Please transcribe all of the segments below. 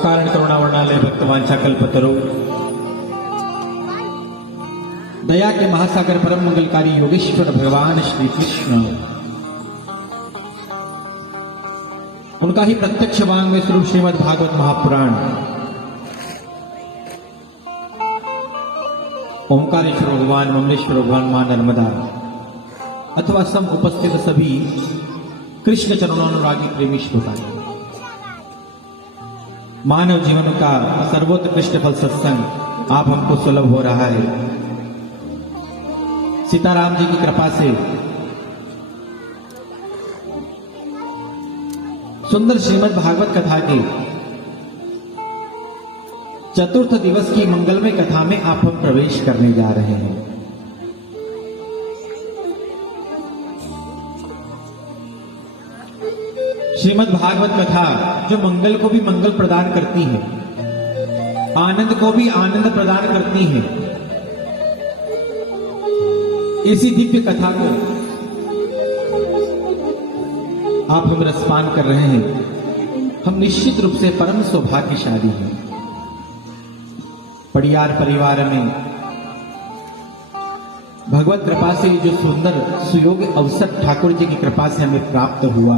अकारण करुणावर्णालय भक्तवांछा कल्पतरु दया के महासागर परम मंगलकारी योगेश्वर भगवान श्री कृष्ण उनका ही प्रत्यक्ष वांग में स्वरूप श्रीमद् भागवत महापुराण ओंकारेश्वर भगवान ममलेश्वर भगवान मां नर्मदा अथवा सम उपस्थित सभी कृष्ण चरणोनुरागी प्रेमी श्रोता मानव जीवन का सर्वोत्कृष्ट फल सत्संग आप हमको सुलभ हो रहा है। सीताराम जी की कृपा से सुंदर श्रीमद् भागवत कथा के चतुर्थ दिवस की मंगलमय कथा में आप हम प्रवेश करने जा रहे हैं। श्रीमद् भागवत कथा जो मंगल को भी मंगल प्रदान करती है, आनंद को भी आनंद प्रदान करती है, इसी दिव्य कथा को आप हम रसपान कर रहे हैं। हम निश्चित रूप से परम सौभाग्यशाली हैं। परिवार परिवार में भगवत कृपा से जो सुंदर सुयोग अवसर ठाकुर जी की कृपा से हमें प्राप्त हुआ,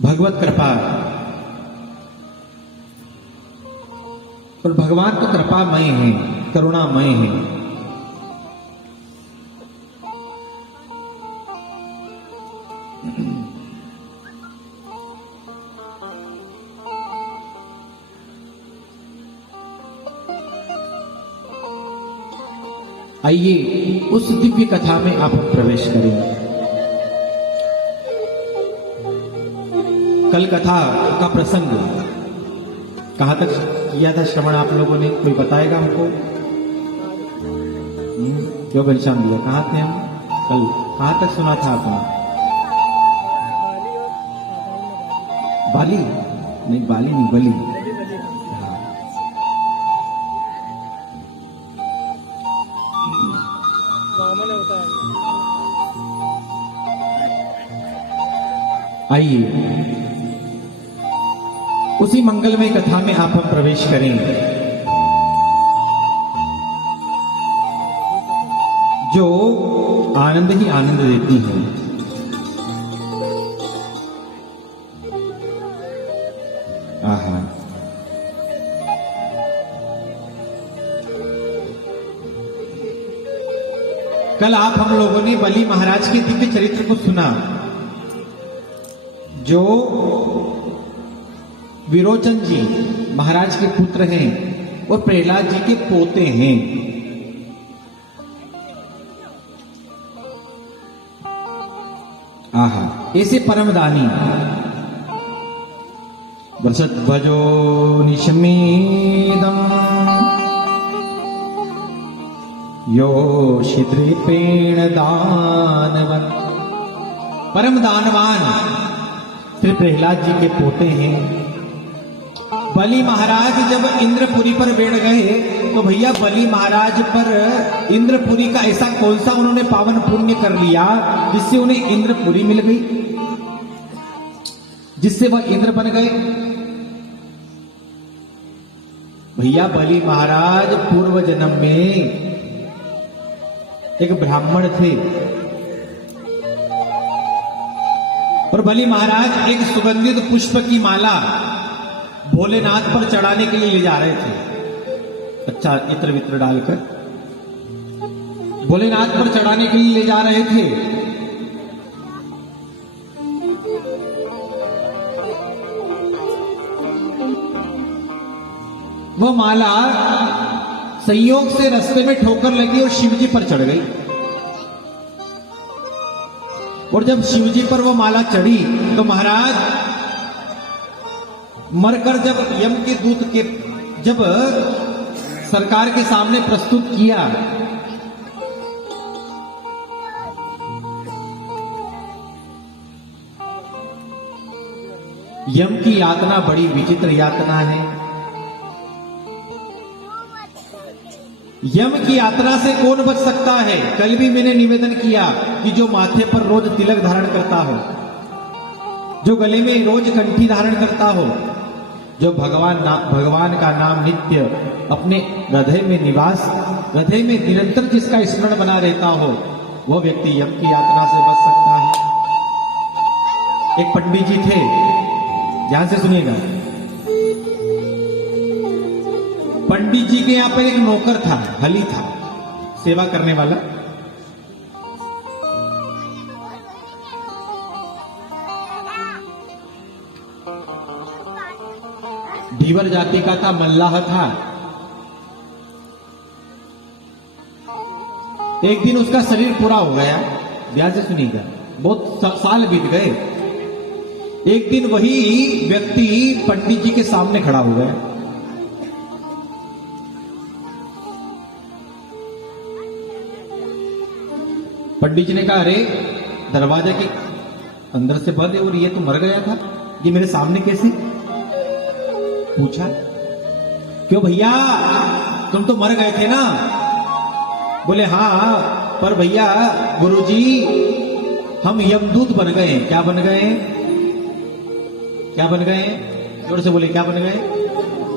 भगवत कृपा और भगवान तो कृपामय है, करुणामय है। आइए उस दिव्य कथा में आप प्रवेश करें। कल कथा का प्रसंग कहां तक किया था श्रवण आप लोगों ने? कोई बताएगा हमको? क्यों घनश्याम भैया कहां थे हम? कल कहां तक सुना था आपने? बाली नहीं, बाली नहीं, बली। आइए उसी मंगलमय कथा में आप हम प्रवेश करें जो आनंद ही आनंद देती है। आहा, कल आप हम लोगों ने बलि महाराज के दिव्य चरित्र को सुना, जो विरोचन जी महाराज के पुत्र हैं और प्रहलाद जी के पोते हैं। आहा, ऐसे परमदानी वसद्भजो निशमेदम यो शिद्रिपेण दानवन, परम दानवान श्री प्रहलाद जी के पोते हैं। बलि महाराज जब इंद्रपुरी पर बैठ गए तो भैया बलि महाराज पर इंद्रपुरी का ऐसा कौन सा उन्होंने पावन पुण्य कर लिया जिससे उन्हें इंद्रपुरी मिल गई, जिससे वह इंद्र बन गए? भैया बलि महाराज पूर्व जन्म में एक ब्राह्मण थे और बलि महाराज एक सुगंधित पुष्प की माला भोलेनाथ पर चढ़ाने के लिए ले जा रहे थे। अच्छा इत्र वित्र डालकर भोलेनाथ पर चढ़ाने के लिए ले जा रहे थे। वह माला संयोग से रास्ते में ठोकर लगी और शिवजी पर चढ़ गई। और जब शिवजी पर वो माला चढ़ी तो महाराज मरकर जब यम के दूत के जब सरकार के सामने प्रस्तुत किया यम की यातना बड़ी विचित्र यातना है। यम की यात्रा से कौन बच सकता है? कल भी मैंने निवेदन किया कि जो माथे पर रोज तिलक धारण करता हो, जो गले में रोज कंठी धारण करता हो, जो भगवान का नाम नित्य अपने हृदय में निवास, हृदय में निरंतर जिसका स्मरण बना रहता हो, वह व्यक्ति यम की यात्रा से बच सकता है। एक पंडित जी थे, ध्यान से सुनिएगा। पंडित जी के यहां पर एक नौकर था, हली था, सेवा करने वाला। धीवर जाति का था, मल्लाह था। एक दिन उसका शरीर पूरा हो गया, ध्यान से सुनिएगा, बहुत साल बीत गए। एक दिन वही व्यक्ति पंडित जी के सामने खड़ा हो गया। पंडित जी ने कहा, अरे दरवाजा के अंदर से बंद है और ये तो मर गया था, ये मेरे सामने कैसे? पूछा, क्यों भैया, तुम तो मर गए थे ना? बोले हाँ, पर भैया गुरुजी हम यमदूत बन गए। क्या बन गए? क्या बन गए? जोर से बोले, क्या बन गए?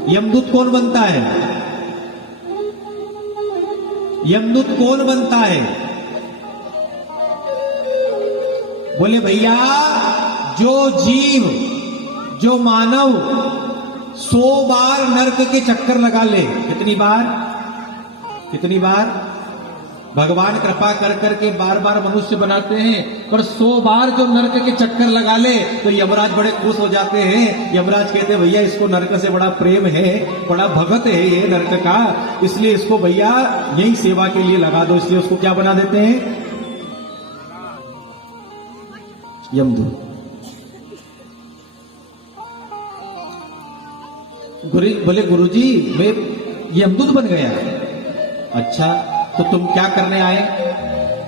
यमदूत कौन बनता है? यमदूत कौन बनता है? बोले भैया, जो जीव, जो मानव 100 बार नरक के चक्कर लगा ले, कितनी बार? कितनी बार? भगवान कृपा कर करके बार बार मनुष्य बनाते हैं, पर 100 बार जो नरक के चक्कर लगा ले तो यमराज बड़े खुश हो जाते हैं। यमराज कहते हैं, भैया इसको नरक से बड़ा प्रेम है, बड़ा भगत है ये नरक का, इसलिए इसको भैया यही सेवा के लिए लगा दो। इसलिए उसको क्या बना देते हैं? यमदूत। बोले गुरुजी मैं यमदूत बन गया। अच्छा, तो तुम क्या करने आए?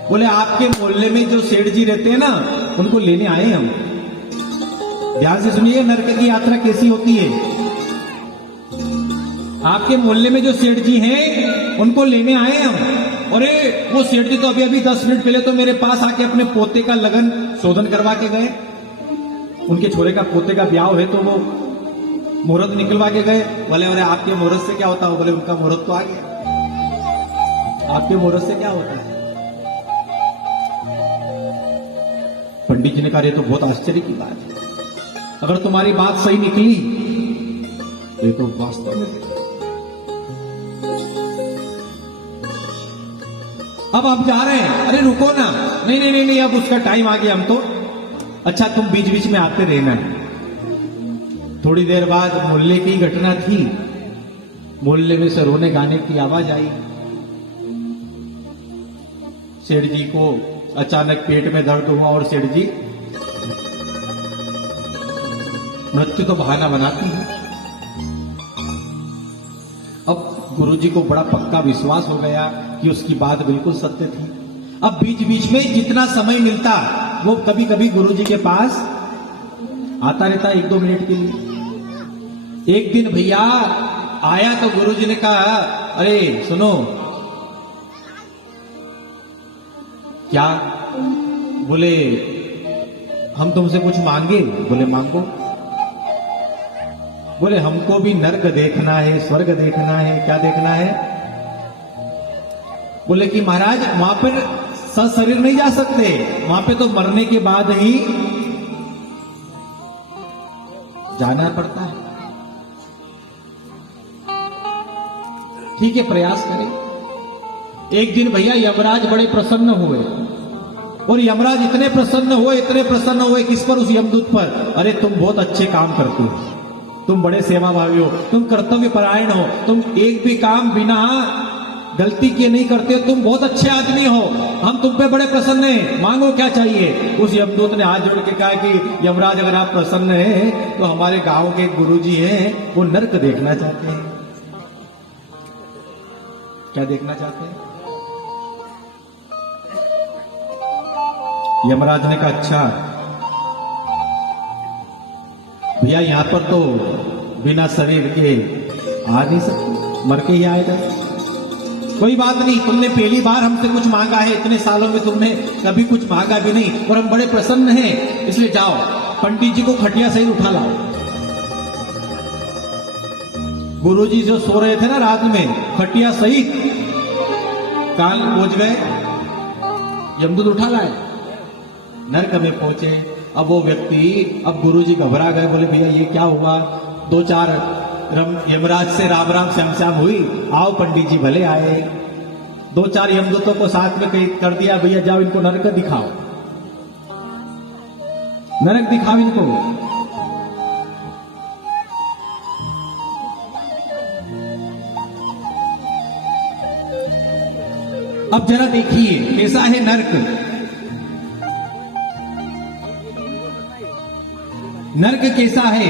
बोले आपके मोहल्ले में जो सेठ जी रहते हैं ना, उनको लेने आए हम। ध्यान से सुनिए, नरक की यात्रा कैसी होती है। आपके मोहल्ले में जो सेठ जी हैं, उनको लेने आए हम। अरे वो सेठ जी तो अभी अभी 10 मिनट पहले तो मेरे पास आके अपने पोते का लगन शोधन करवा के गए। उनके छोरे का पोते का ब्याह है तो वो मुहूर्त निकलवा के गए। बोले अरे आपके मुहूर्त से क्या होता है? बोले उनका मुहूर्त तो आ गया। आपके मुहूर्त से क्या होता है? पंडित जी ने कहा, ये तो बहुत आश्चर्य की बात है, अगर तुम्हारी बात सही निकली तो ये तो वास्तव में। अब आप जा रहे हैं? अरे रुको ना, नहीं नहीं नहीं नहीं, अब उसका टाइम आ गया हम तो। अच्छा तुम बीच बीच में आते रहना। थोड़ी देर बाद मोहल्ले की घटना थी, मोहल्ले में से रोने गाने की आवाज आई। सेठ जी को अचानक पेट में दर्द हुआ और सेठ जी मृत्यु तो बहाना बनाती है। अब गुरुजी को बड़ा पक्का विश्वास हो गया कि उसकी बात बिल्कुल सत्य थी। अब बीच बीच में जितना समय मिलता वो कभी कभी गुरुजी के पास आता रहता, 1-2 मिनट के लिए। एक दिन भैया आया तो गुरुजी ने कहा, अरे सुनो। क्या? बोले हम तुमसे कुछ मांगे? बोले मांगो। बोले हमको भी नर्क देखना है, स्वर्ग देखना है। क्या देखना है? बोले कि महाराज वहां पर सशरीर नहीं जा सकते, वहां पे तो मरने के बाद ही जाना पड़ता है। ठीक है, प्रयास करें। एक दिन भैया यमराज बड़े प्रसन्न हुए, और यमराज इतने प्रसन्न हुए किस पर? उस यमदूत पर। अरे तुम बहुत अच्छे काम करते हो, तुम बड़े सेवाभावी हो, तुम कर्तव्य परायण हो, तुम एक भी काम बिना गलती किए नहीं करते, तुम बहुत अच्छे आदमी हो, हम तुम पे बड़े प्रसन्न हैं, मांगो क्या चाहिए। उस यमदूत ने हाथ जोड़ के कहा कि यमराज अगर आप प्रसन्न हैं तो हमारे गांव के गुरुजी हैं, वो नर्क देखना चाहते हैं। क्या देखना चाहते हैं? यमराज ने कहा अच्छा, भैया यहाँ पर तो बिना शरीर के आ नहीं सकते, मर के ही आएगा। कोई बात नहीं, तुमने पहली बार हमसे कुछ मांगा है, इतने सालों में तुमने कभी कुछ मांगा भी नहीं और हम बड़े प्रसन्न हैं, इसलिए जाओ पंडित जी को खटिया सहित उठा लाओ। गुरुजी जो सो रहे थे ना रात में, खटिया सहित काल पहुंच गए, यमदूत उठा लाए, नरक में पहुंचे। अब वो व्यक्ति, अब गुरुजी घबरा गए, बोले भैया ये क्या हुआ? दो चार यमराज से राम राम श्याम श्याम हुई, आओ पंडित जी भले आए। दो चार यमदूतों को साथ में कहीं कर दिया, भैया जाओ इनको नरक दिखाओ, नरक दिखाओ इनको। अब जरा देखिए कैसा है नरक। नरक कैसा है?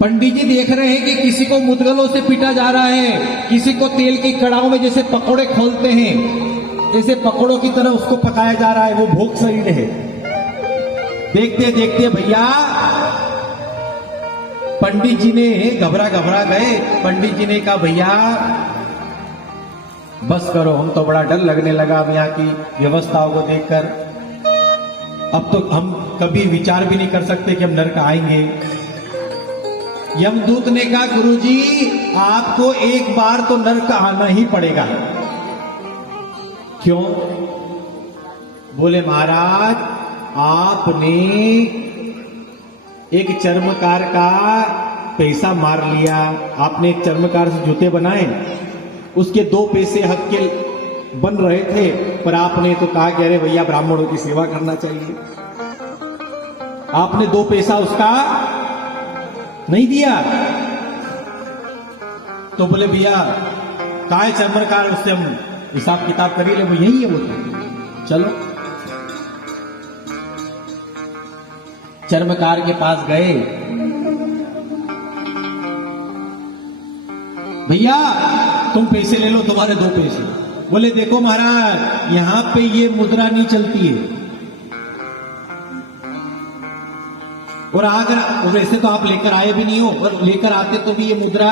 पंडित जी देख रहे हैं कि किसी को मुद्गलों से पीटा जा रहा है, किसी को तेल की कड़ाहों में जैसे पकोड़े खोलते हैं, जैसे पकोड़ों की तरह उसको पकाया जा रहा है, वो भूख शरीर है। देखते देखते भैया पंडित जी ने घबरा गए। पंडित जी ने कहा भैया बस करो, हम तो बड़ा डर लगने लगा अब यहाँ की व्यवस्थाओं को देखकर। अब तो हम कभी विचार भी नहीं कर सकते कि हम नरक आएंगे। यमदूत ने कहा गुरुजी आपको एक बार तो नरक आना ही पड़ेगा। क्यों? बोले महाराज आपने एक चर्मकार का पैसा मार लिया, आपने एक चर्मकार से जूते बनाए, उसके 2 पैसे हक के बन रहे थे, पर आपने तो कहा कि अरे भैया ब्राह्मणों की सेवा करना चाहिए, आपने 2 पैसा उसका नहीं दिया। तो बोले भैया काय चर्मकार, उससे हम हिसाब किताब करिए। ले वो यही है, वो तो चलो चर्मकार के पास गए। भैया तुम पैसे ले लो, तुम्हारे 2 पैसे। बोले देखो महाराज यहां पे ये मुद्रा नहीं चलती है, और अगर वैसे तो आप लेकर आए भी नहीं हो, और लेकर आते तो भी ये मुद्रा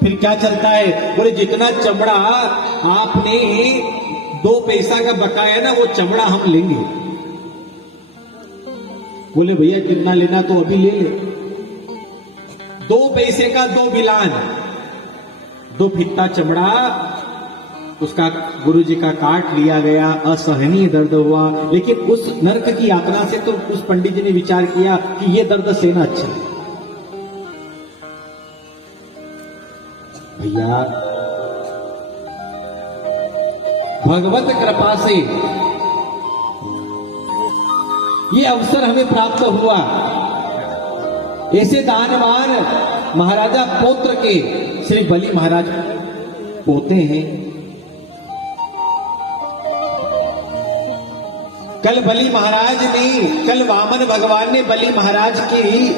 फिर क्या चलता है? बोले जितना चमड़ा आपने 2 पैसा का बकाया ना, वो चमड़ा हम लेंगे। बोले भैया जितना लेना तो अभी ले ले। 2 पैसे का 2 बिलान, 2 फित्ता चमड़ा उसका गुरुजी का काट लिया गया। असहनीय दर्द हुआ, लेकिन उस नरक की यातना से तो उस पंडित जी ने विचार किया कि ये दर्द सहना अच्छा है। भैया भगवत कृपा से ये अवसर हमें प्राप्त हुआ। ऐसे दानवान महाराजा पौत्र के श्री बलि महाराज पोते हैं। कल बलि महाराज ने, कल वामन भगवान ने बलि महाराज की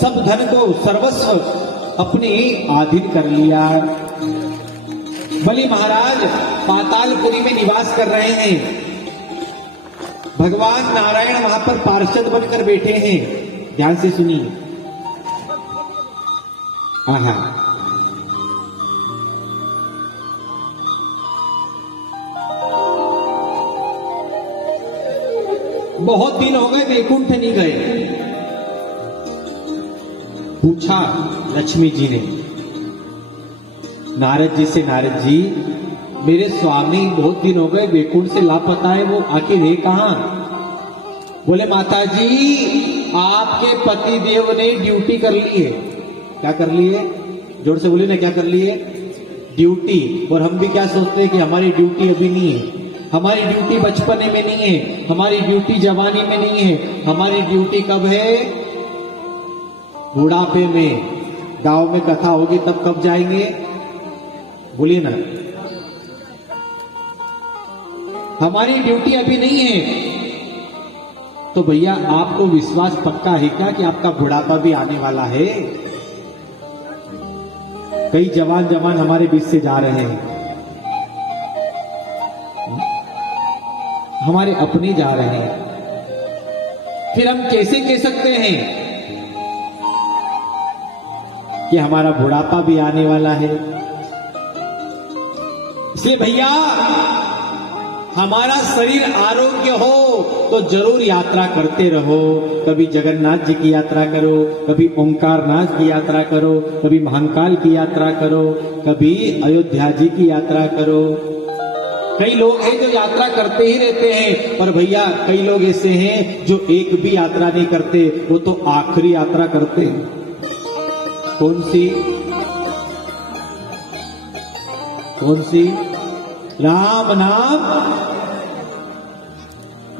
सब धन को सर्वस्व अपने अधीन कर लिया। बलि महाराज पातालपुरी में निवास कर रहे हैं। भगवान नारायण वहां पर पार्षद बनकर बैठे हैं। ध्यान से सुनिए। आहा, बहुत दिन हो गए वैकुंठ नहीं गए। पूछा लक्ष्मी जी ने नारद जी से, नारद जी मेरे स्वामी बहुत दिन हो गए वैकुंठ से लापता है, वो आखिर है कहां? बोले माता जी आपके पति देव ने ड्यूटी कर ली है। क्या कर ली है? जोर से बोलिए ना, क्या कर ली है? ड्यूटी। और हम भी क्या सोचते हैं कि हमारी ड्यूटी अभी नहीं है, हमारी ड्यूटी बचपने में नहीं है, हमारी ड्यूटी जवानी में नहीं है, हमारी ड्यूटी कब है? बुढ़ापे में। गांव में कथा होगी तब कब जाएंगे? बोलिए ना, हमारी ड्यूटी अभी नहीं है। तो भैया आपको विश्वास पक्का है क्या कि आपका बुढ़ापा भी आने वाला है? कई जवान हमारे बीच से जा रहे हैं, हमारे अपने जा रहे हैं। फिर हम कैसे कह सकते हैं कि हमारा बुढ़ापा भी आने वाला है? इसलिए भैया, हमारा शरीर आरोग्य हो तो जरूर यात्रा करते रहो। कभी जगन्नाथ जी की यात्रा करो, कभी ओंकारनाथ की यात्रा करो, कभी महाकाल की यात्रा करो, कभी अयोध्या जी की यात्रा करो। कई लोग हैं जो यात्रा करते ही रहते हैं, पर भैया कई लोग ऐसे हैं जो एक भी यात्रा नहीं करते, वो तो आखिरी यात्रा करते हैं। कौन सी? कौन सी? राम नाम।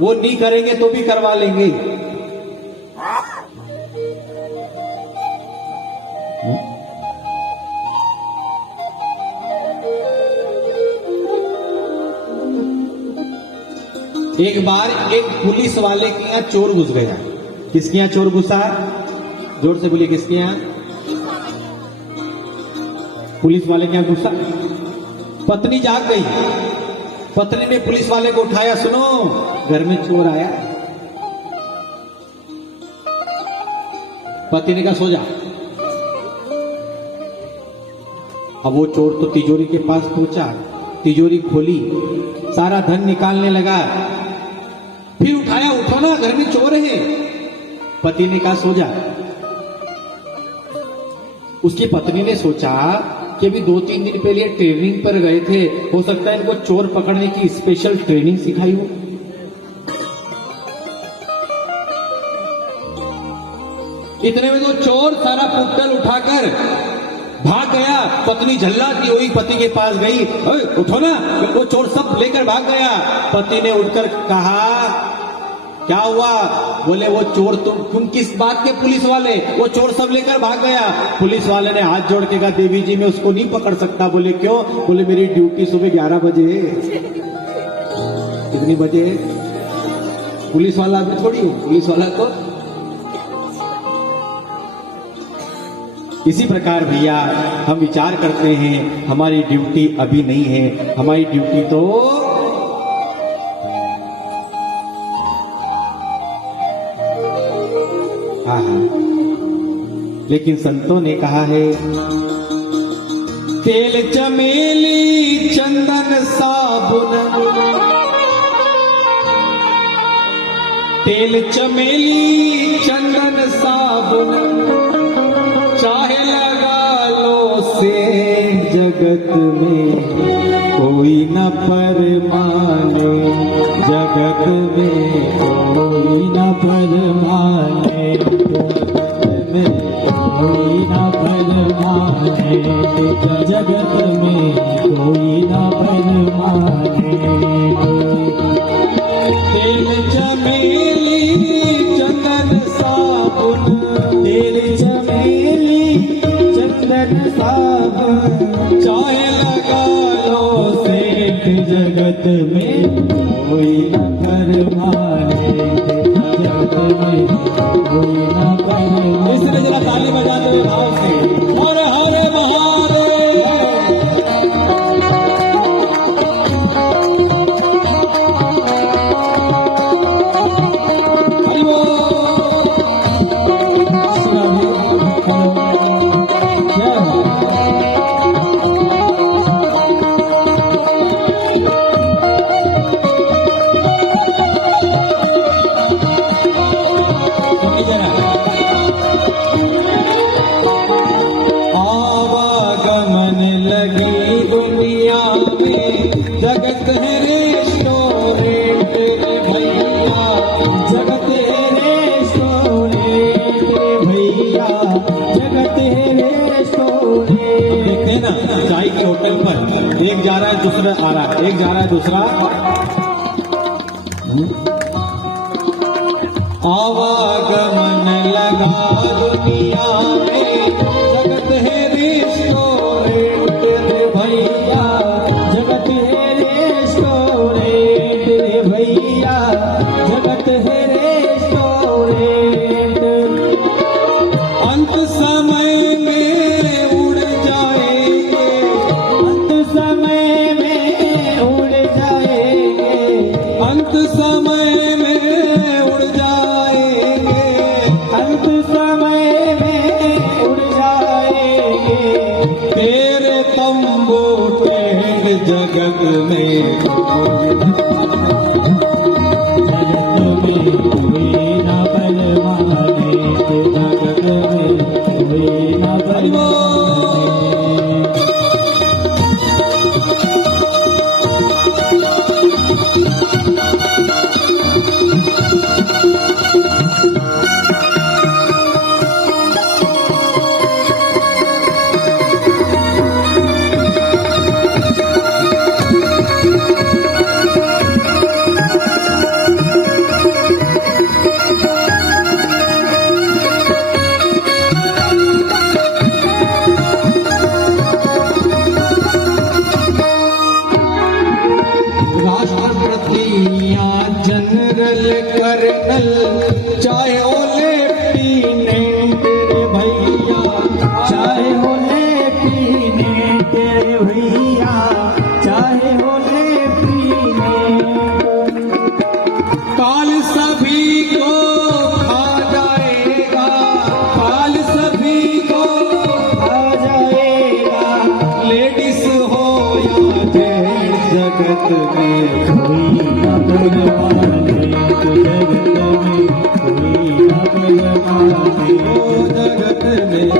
वो नहीं करेंगे तो भी करवा लेंगे। एक बार एक पुलिस वाले के यहाँ चोर घुस गया। किसके यहाँ चोर घुसा? जोर से बोलिए, किसके यहाँ? पुलिस वाले के यहाँ घुसा। पत्नी जाग गई। पत्नी ने पुलिस वाले को उठाया, सुनो घर में चोर आया। पति ने कहा सो जा। अब वो चोर तो तिजोरी के पास पहुंचा, तिजोरी खोली, सारा धन निकालने लगा। फिर उठाया, उठो ना घर में चोर है। पति ने कहा सो जा। उसकी पत्नी ने सोचा कि अभी 2-3 दिन पहले ट्रेनिंग पर गए थे, हो सकता है इनको चोर पकड़ने की स्पेशल ट्रेनिंग सिखाई हो। इतने में तो चोर सारा पुट्टल उठाकर भाग गया। पत्नी झल्लाती हुई पति के पास गई, उठो ना। वो चोर सब लेकर भाग गया। पति ने उठकर कहा क्या हुआ? बोले वो चोर तुम किस बात के पुलिस वाले? वो चोर सब लेकर भाग गया। पुलिस वाले ने हाथ जोड़ के कहा देवी जी मैं उसको नहीं पकड़ सकता। बोले क्यों? बोले मेरी ड्यूटी सुबह 11 बजे। कितनी बजे? पुलिस वाला अभी थोड़ी हो, पुलिस वाला तो। इसी प्रकार भैया हम विचार करते हैं हमारी ड्यूटी अभी नहीं है, हमारी ड्यूटी तो लेकिन संतों ने कहा है तेल चमेली चंदन साबुन, तेल चमेली चंदन साबुन चाहे लगा लो से जगत में कोई न परमाने, जगत में कोई न परमाने, कोई न परमाने, जगत में कोई न परमाने। तेल चमेली चंदन साबुन, तेल चमेली चंदन साबुन चाहे लगा लो सेठ जगत में कोई न परमाने, जगत में कोई न परमाने। इसलिए जरा ताली बजाते हुए भाव से हर हरे महादेव। जगत है रेस्टोरेंट भैया, जगत है रेस्टोरेंट भैया, जगत है रेस्टोरेंट। देखते हैं ना चाय के होटल पर एक जा रहा है दूसरा आ रहा है, एक जा रहा है दूसरा। आवागमन लगा दुनिया में जगत है रेस्टोरेंट भैया, जगत है रेस्टोरेंट भैया, जगत है रेस्टोरेंट। अंत समय में उड़ जाएंगे, अंत समय में उड़ जाएंगे, अंत समय में उड़ जाएंगे कर्नल चाहे ओले पीने तेरे भैया, चाहे होले पीने तेरे भैया, चाहे होले पीने। काल सभी को खा जाएगा, काल सभी को आ जाएगा। लेडीज हो या जेंट्स, जगत में कोई न बरमाने, तो जगत में कोई न बरमाने। ओ जगत में